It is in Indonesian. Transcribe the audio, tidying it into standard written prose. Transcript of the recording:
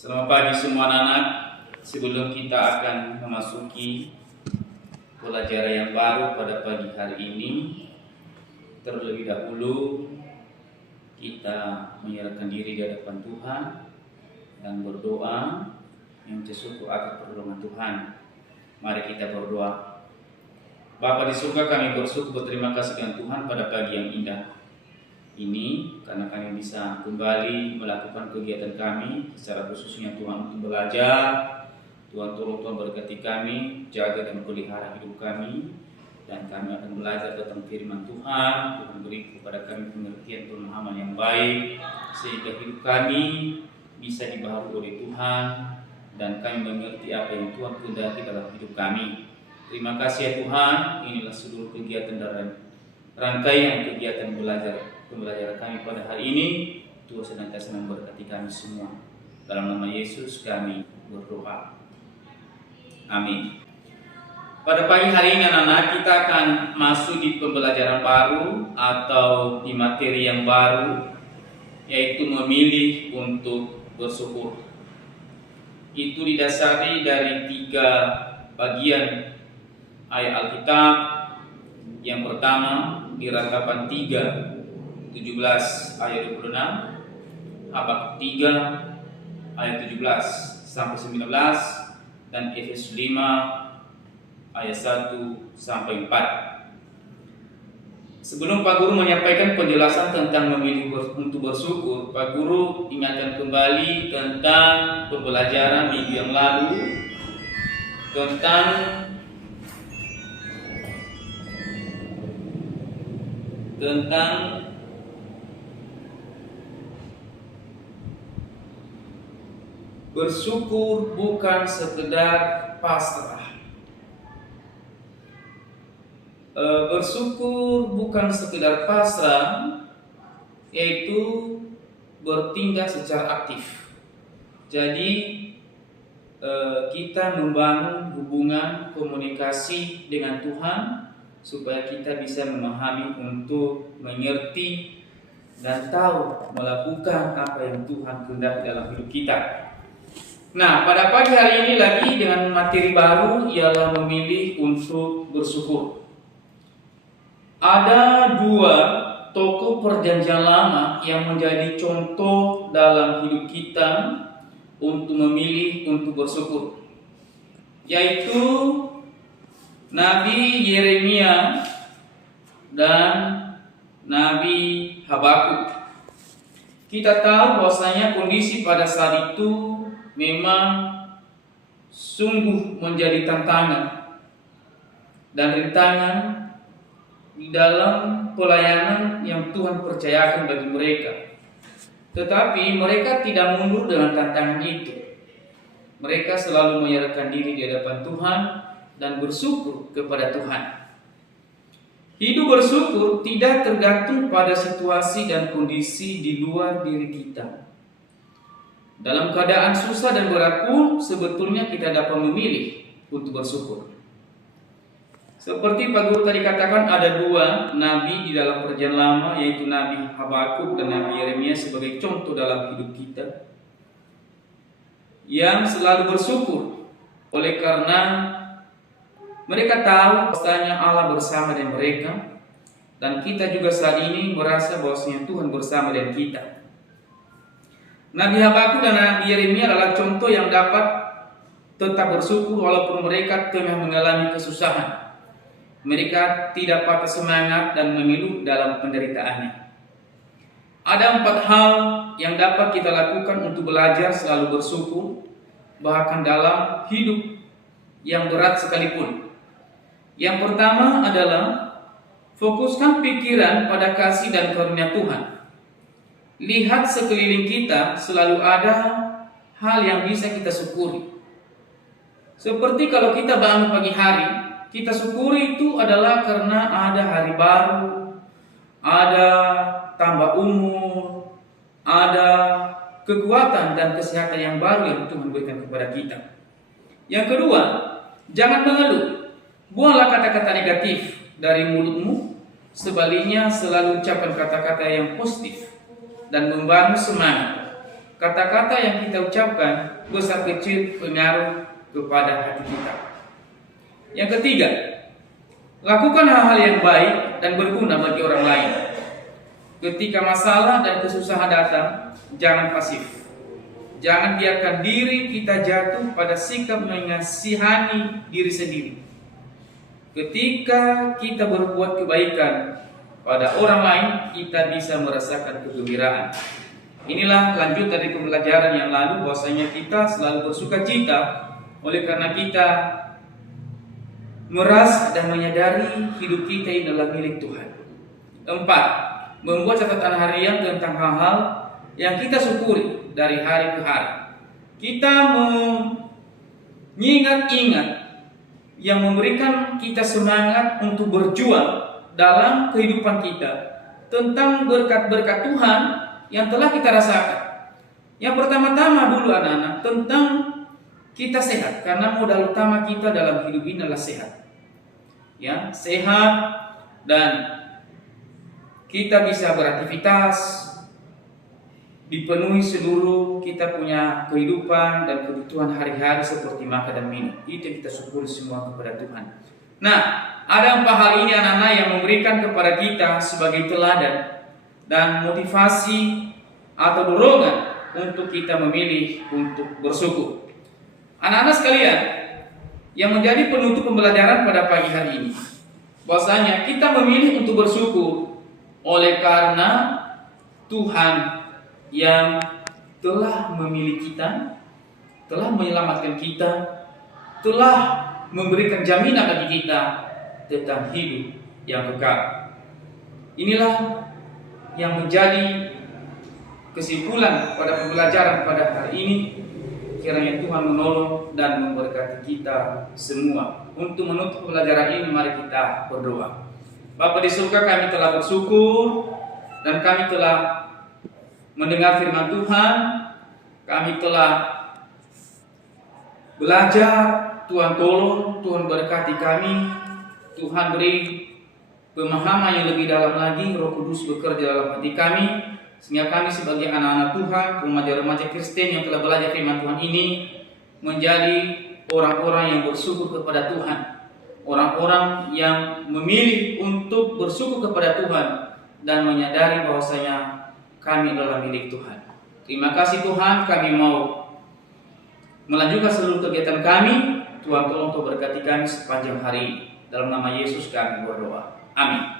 Selamat pagi semua anak-anak. Sebelum kita akan memasuki pelajaran yang baru pada pagi hari ini, terlebih dahulu kita menyerahkan diri di hadapan Tuhan dan berdoa yang bersyukur akan pertolongan Tuhan. Mari kita berdoa. Bapa di surga, kami bersyukur berterima kasih dengan Tuhan pada pagi yang indah ini, karena kami bisa kembali melakukan kegiatan kami, secara khususnya Tuhan untuk belajar. Tuhan tolong, Tuhan berkati kami, jaga dan pelihara hidup kami, dan kami akan belajar tentang firman Tuhan. Tuhan beri kepada kami pengertian pemahaman yang baik, sehingga hidup kami bisa dibaharui oleh Tuhan, dan kami mengerti apa yang Tuhan kehendaki dalam hidup kami. Terima kasih ya Tuhan. Inilah seluruh kegiatan dan rangkaian kegiatan pembelajaran kami pada hari ini. Tuhan senantiasa memberkati kami semua. Dalam nama Yesus kami berdoa. Amin. Pada pagi hari ini anak-anak, kita akan masuk di pembelajaran baru atau di materi yang baru, yaitu memilih untuk bersyukur. Itu didasari dari 3 bagian ayat Alkitab. Yang pertama di Rangkapan 3 17 ayat 26, Habakuk 3 ayat 17 sampai 19, dan Efesus 5 ayat 1 sampai 4. Sebelum Pak Guru menyampaikan penjelasan tentang memilih untuk bersyukur, Pak Guru ingatkan kembali tentang pembelajaran minggu yang lalu tentang bersyukur bukan sekedar pasrah. Bersyukur bukan sekedar pasrah, yaitu bertindak secara aktif. Jadi kita membangun hubungan komunikasi dengan Tuhan, supaya kita bisa memahami, untuk mengerti dan tahu melakukan apa yang Tuhan kehendaki dalam hidup kita. Nah, pada pagi hari ini lagi dengan materi baru, ialah memilih untuk bersyukur. Ada 2 tokoh perjanjian lama yang menjadi contoh dalam hidup kita untuk memilih untuk bersyukur, yaitu Nabi Yeremia dan Nabi Habakuk. Kita tahu bahwasanya kondisi pada saat itu memang sungguh menjadi tantangan dan rintangan di dalam pelayanan yang Tuhan percayakan bagi mereka. Tetapi mereka tidak mundur dengan tantangan itu. Mereka selalu menyerahkan diri di hadapan Tuhan dan bersyukur kepada Tuhan. Hidup bersyukur tidak tergantung pada situasi dan kondisi di luar diri kita. Dalam keadaan susah dan berat pun sebetulnya kita dapat memilih untuk bersyukur. Seperti Pak Guru tadi katakan, ada 2 nabi di dalam perjanjian lama, yaitu Nabi Habakuk dan Nabi Yeremia, sebagai contoh dalam hidup kita yang selalu bersyukur, oleh karena mereka tahu bahwasanya Allah bersama dengan mereka, dan kita juga saat ini merasa bahwasanya Tuhan bersama dengan kita. Nabi Habakuk dan Nabi Yeremia adalah contoh yang dapat tetap bersyukur walaupun mereka tengah mengalami kesusahan. Mereka tidak patah semangat dan mengeluh dalam penderitaannya. Ada 4 hal yang dapat kita lakukan untuk belajar selalu bersyukur, bahkan dalam hidup yang berat sekalipun. Yang pertama adalah fokuskan pikiran pada kasih dan karunia Tuhan. Lihat sekeliling kita, selalu ada hal yang bisa kita syukuri. Seperti kalau kita bangun pagi hari, kita syukuri itu adalah karena ada hari baru, ada tambah umur, ada kekuatan dan kesehatan yang baru yang Tuhan berikan kepada kita. Yang kedua, jangan mengeluh. Buanglah kata-kata negatif dari mulutmu. Sebaliknya selalu ucapkan kata-kata yang positif dan membangun semangat. kata-kata yang kita ucapkan besar kecil pengaruh kepada hati kita. Yang ketiga, lakukan hal-hal yang baik dan berguna bagi orang lain. Ketika masalah dan kesusahan datang, jangan pasif. Jangan biarkan diri kita jatuh pada sikap mengasihani diri sendiri. Ketika kita berbuat kebaikan pada orang lain, kita bisa merasakan kegembiraan. Inilah lanjut dari pembelajaran yang lalu, bahwasanya kita selalu bersuka cita oleh karena kita merasa dan menyadari hidup kita ini adalah milik Tuhan. 4. Membuat catatan harian tentang hal-hal yang kita syukuri dari hari ke hari. Kita mengingat-ingat yang memberikan kita semangat untuk berjuang dalam kehidupan kita, tentang berkat-berkat Tuhan yang telah kita rasakan. Yang pertama-tama dulu anak-anak, tentang kita sehat, karena modal utama kita dalam hidup ini adalah sehat. Ya, sehat, dan kita bisa beraktivitas, dipenuhi seluruh kita punya kehidupan dan kebutuhan hari-hari seperti makan dan minum. Itu kita syukuri semua kepada Tuhan. Nah, ada 4 hal ini anak-anak yang memberikan kepada kita sebagai teladan dan motivasi atau dorongan untuk kita memilih untuk bersyukur. Anak-anak sekalian, yang menjadi penutup pembelajaran pada pagi hari ini, bahwasanya kita memilih untuk bersyukur oleh karena Tuhan yang telah memilih kita, telah menyelamatkan kita, telah memberikan jaminan bagi kita tentang hidup yang kekal. Inilah yang menjadi kesimpulan pada pembelajaran pada hari ini. Kiranya Tuhan menolong dan memberkati kita semua. Untuk menutup pembelajaran ini, mari kita berdoa. Bapa di surga, kami telah bersyukur dan kami telah mendengar firman Tuhan. Kami telah belajar. Tuhan tolong, Tuhan berkati kami. Tuhan beri pemahaman yang lebih dalam lagi. Roh Kudus bekerja dalam hati kami, sehingga kami sebagai anak-anak Tuhan, remaja-remaja Kristen yang telah belajar firman Tuhan ini, menjadi orang-orang yang bersyukur kepada Tuhan. Orang-orang yang memilih untuk bersyukur kepada Tuhan dan menyadari bahwasanya kami adalah milik Tuhan. Terima kasih Tuhan, kami mau melanjutkan seluruh kegiatan kami. Tuhan tolong untuk berkati kami sepanjang hari ini. Dalam nama Yesus kami berdoa. Amin.